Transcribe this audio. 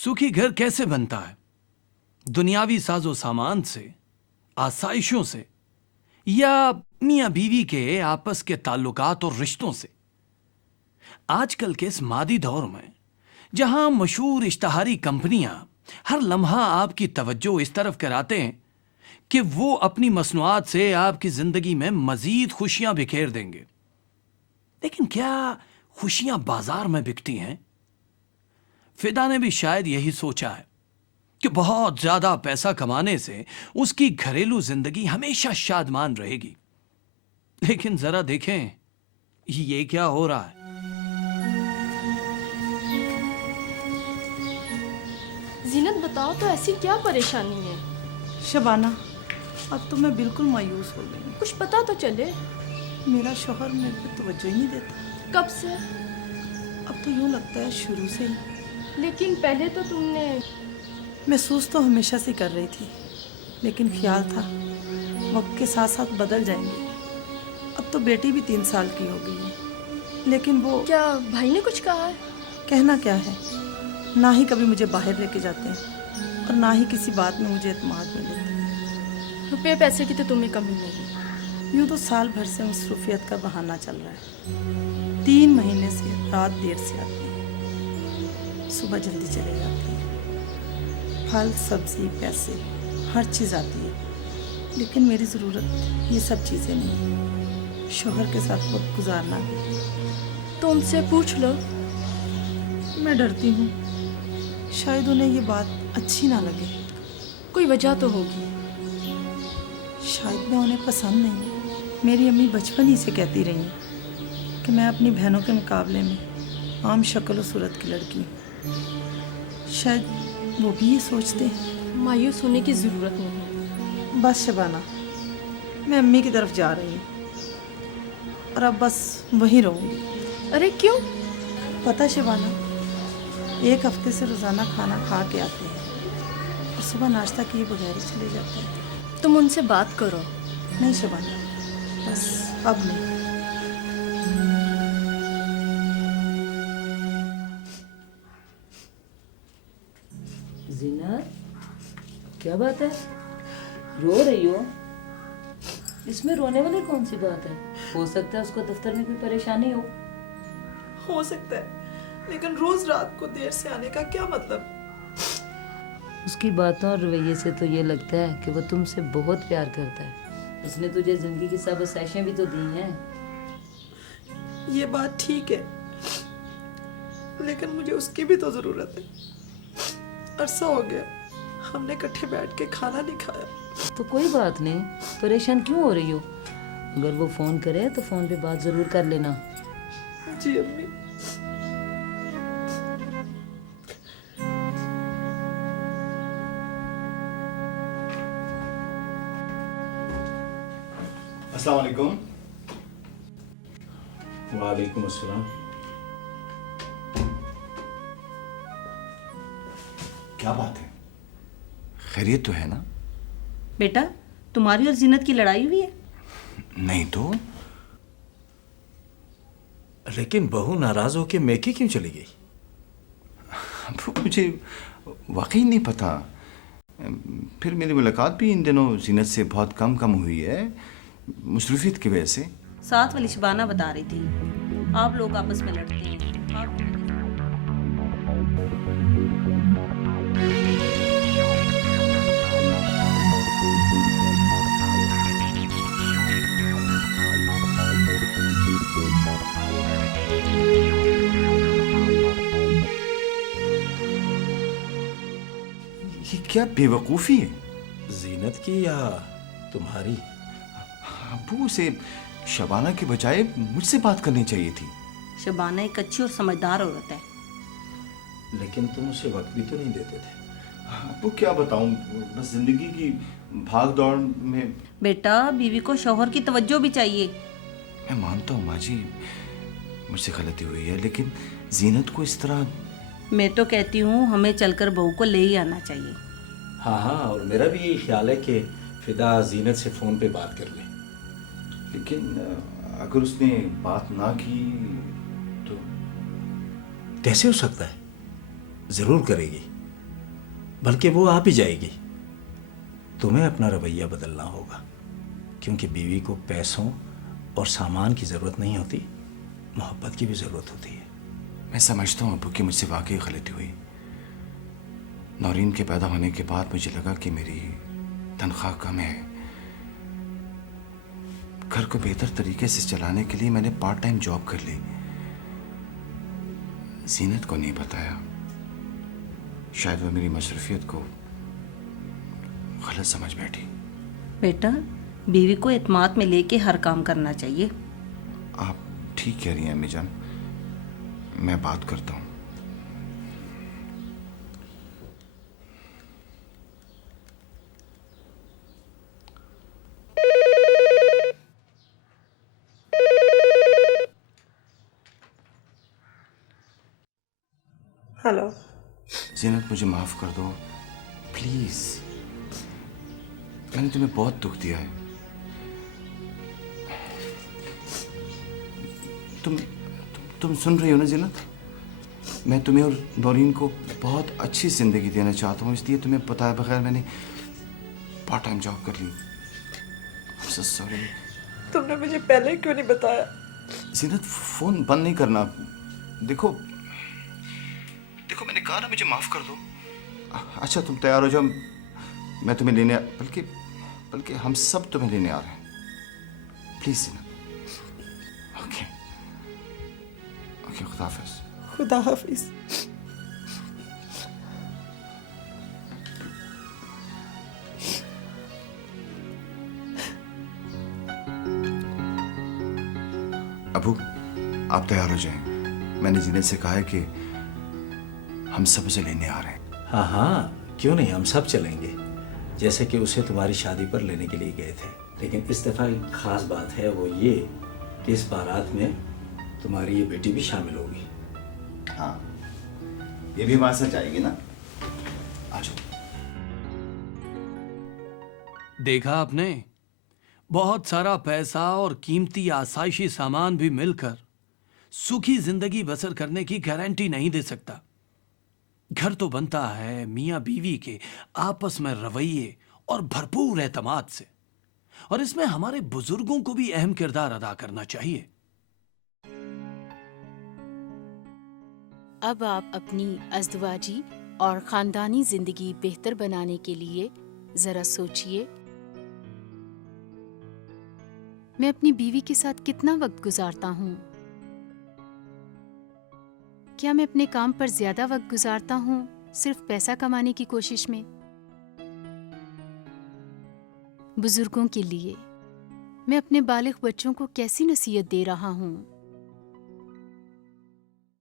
सुखी घर कैसे बनता है? दुनियावी साजो सामान से, आसाइशों से, या मियां बीवी के आपस के ताल्लुकात और रिश्तों से? आजकल के इस मादी दौर में जहां मशहूर इश्तहारी कंपनियां हर लम्हा आपकी तवज्जो इस तरफ कराते हैं कि वो अपनी मसनुआत से आपकी जिंदगी में मजीद खुशियां बिखेर देंगे, लेकिन क्या खुशियां बाजार में बिकती हैं? फिदा ने भी शायद यही सोचा है कि बहुत ज्यादा पैसा कमाने से उसकी घरेलू जिंदगी हमेशा शादमान रहेगी, लेकिन जरा देखें ये क्या हो रहा है। जीनत बताओ तो ऐसी क्या परेशानी है? शबाना, अब तो मैं बिल्कुल मायूस हो गई हूँ। कुछ पता तो चले। मेरा शौहर मेरे पे तवज्जो ही नहीं देता। कब से? अब तो यूँ लगता है शुरू से ही। लेकिन पहले तो तुमने। महसूस तो हमेशा से कर रही थी, लेकिन ख्याल था वक्त के साथ साथ बदल जाएंगे। अब तो बेटी भी 3 साल की हो गई है, लेकिन वो। क्या भाई ने कुछ कहा है? कहना क्या है, ना ही कभी मुझे बाहर लेके जाते हैं और ना ही किसी बात में मुझे एतमाद में लेते हैं। रुपये पैसे की तो तुम्हें कमी नहीं। यूँ तो साल भर से मसरूफियत का बहाना चल रहा है। 3 महीने से रात देर से आती है, सुबह जल्दी चले जाती है। फल सब्जी पैसे हर चीज़ आती है, लेकिन मेरी ज़रूरत ये सब चीज़ें नहीं। शौहर के साथ वक्त गुजारना भी। तो उनसे पूछ लो। मैं डरती हूँ शायद उन्हें ये बात अच्छी ना लगे। कोई वजह तो होगी। शायद मैं उन्हें पसंद नहीं। मेरी अम्मी बचपन ही से कहती रही हैं कि मैं अपनी बहनों के मुकाबले में आम शक्ल और सूरत की लड़की हूँ। शायद वो भी ये सोचते हैं। मायूस होने की ज़रूरत नहीं। बस शबाना, मैं अम्मी की तरफ जा रही हूँ और अब बस वहीं रहूँगी। अरे क्यों? पता शबाना, 1 हफ्ते से रोज़ाना खाना खा के आते हैं और सुबह नाश्ता किए बगैर ही चले जाते हैं। तुम उनसे बात करो। नहीं शबाना, बस अब नहीं। जीनत, क्या बात है? रो रही हो? इसमें रोने वाली कौन सी बात है? हो सकता है उसको दफ्तर में कोई परेशानी हो सकता है, लेकिन रोज रात को देर से आने का क्या मतलब? उसकी बातों और रवैये से तो ये लगता है कि वो तुमसे बहुत प्यार करता है। उसने तुझे जिंदगी की सब आसाइशें भी तो दी हैं। ये बात ठीक है, लेकिन मुझे उसकी भी तो जरूरत है। अरसा हो गया हमने इकट्ठे बैठ के खाना नहीं खाया। तो कोई बात नहीं, परेशान क्यों हो रही हो? अगर वो फोन करे तो फोन पे बात जरूर कर लेना। जी अम्मी। अस्सलाम वालेकुम। वालेकुम अस्सलाम। क्या बात है, खैरियत तो है ना? बेटा, तुम्हारी और जीनत की लड़ाई हुई है? नहीं तो। लेकिन बहू नाराज होके मैके क्यों चली गई? मुझे वाकई नहीं पता। फिर मेरी मुलाकात भी इन दिनों जीनत से बहुत कम हुई है, मसरूफियत की वजह से। साथ वाली शबाना बता रही थी आप लोग आपस में लड़ते हैं। ये क्या बेवकूफ़ी है? जीनत की या तुम्हारी? अबू, उसे शबाना के बजाय मुझसे बात करनी चाहिए थी। शबाना एक अच्छी और समझदार औरत है। लेकिन तुम उसे वक्त भी तो नहीं देते थे। अबू क्या बताऊं, बस जिंदगी की भाग दौड़ में। बेटा, बीवी को शौहर की तवज्जो भी चाहिए। मैं मानता हूँ माँ जी, मुझसे गलती हुई है, लेकिन जीनत को इस तरह। मैं तो कहती हूँ हमें चलकर बहू को ले ही आना चाहिए। हाँ, और मेरा भी यही ख्याल है कि फिदा जीनत से फ़ोन पे बात कर ले। लेकिन अगर उसने बात ना की तो? कैसे हो सकता है? ज़रूर करेगी। बल्कि वो आप ही जाएगी। तुम्हें अपना रवैया बदलना होगा, क्योंकि बीवी को पैसों और सामान की ज़रूरत नहीं होती, मोहब्बत की भी ज़रूरत होती है। मैं समझता हूँ अबू कि मुझसे वाकई गलती हुई। नौरीन के पैदा होने के बाद मुझे लगा कि मेरी तनख्वाह कम है। घर को बेहतर तरीके से चलाने के लिए मैंने पार्ट टाइम जॉब कर ली। जीनत को नहीं बताया, शायद वो मेरी मसरूफियत को गलत समझ बैठी। बेटा, बीवी को एतमाद में लेके हर काम करना चाहिए। आप ठीक कह रही हैं अम्मी जान, मैं बात करता हूँ। हेलो। जीनत, मुझे माफ कर दो प्लीज। मैंने तुम्हें बहुत दुख दिया है। तुम सुन रही हो ना जीनत? मैं तुम्हें और नौरीन को बहुत अच्छी जिंदगी देना चाहता हूँ, इसलिए तुम्हें बताए बगैर मैंने पार्ट टाइम जॉब कर ली। I'm so sorry। तुमने मुझे पहले क्यों नहीं बताया? जीनत, फोन बंद नहीं करना। देखो मैंने कहा ना, मुझे माफ कर दो। अच्छा तुम तैयार हो जाओ, मैं तुम्हें लेने, बल्कि हम सब तुम्हें लेने आ रहे हैं। Please Zeenat. ओके खुदा हाफिज। खुदा हाफिज। अबू, आप तैयार हो जाएं। मैंने जीनत से कहा है कि हम सब उसे लेने आ रहे हैं। हाँ हाँ, क्यों नहीं, हम सब चलेंगे। जैसे कि उसे तुम्हारी शादी पर लेने के लिए गए थे। लेकिन इस दफ़ा एक ख़ास बात है, वो ये कि इस बारात में तुम्हारी ये बेटी भी शामिल होगी। हाँ, ये भी हमारे साथ जाएगी ना? आ जाओ। देखा आपने, बहुत सारा पैसा और कीमती आसाइशी सामान भी मिलकर सुखी जिंदगी बसर करने की गारंटी नहीं दे सकता। घर तो बनता है मियाँ बीवी के आपस में रवैये और भरपूर एतमाद से, और इसमें हमारे बुजुर्गों को भी अहम किरदार अदा करना चाहिए। अब आप अपनी अज़दवाजी और ख़ानदानी ज़िंदगी बेहतर बनाने के लिए ज़रा सोचिए, मैं अपनी बीवी के साथ कितना वक्त गुजारता हूँ। क्या मैं अपने काम पर ज़्यादा वक्त गुजारता हूँ सिर्फ पैसा कमाने की कोशिश में? बुजुर्गों के लिए मैं अपने बालिग बच्चों को कैसी नसीहत दे रहा हूँ।